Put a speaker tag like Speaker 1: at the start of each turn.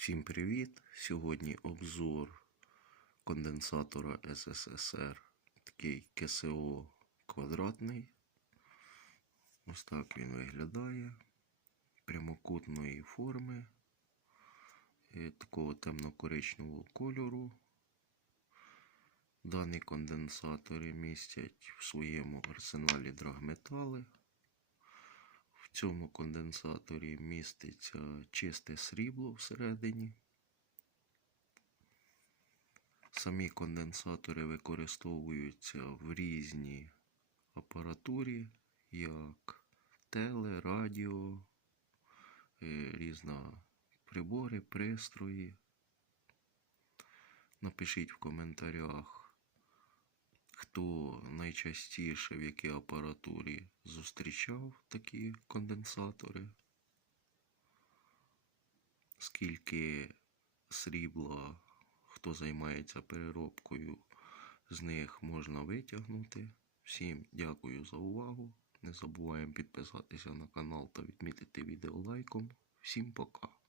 Speaker 1: Всім привіт! Сьогодні обзор конденсатора СССР. Такий КСО квадратний. Ось так він виглядає. Прямокутної форми. е, Такого темно-коричневого кольору. Дані конденсатори містять в своєму арсеналі драгметали. Цьому конденсаторі міститься чисте срібло всередині. Самі конденсатори використовуються в різній апаратурі, як теле, радіо, е, різна прибори, пристрої. Напишіть в коментарях, хто найчастіше в якій апаратурі зустрічав такі конденсатори, скільки срібла, хто займається переробкою, з них можна витягнути. Всім дякую за увагу. Не забуваємо підписатися на канал та відмітити відео лайком. Всім пока!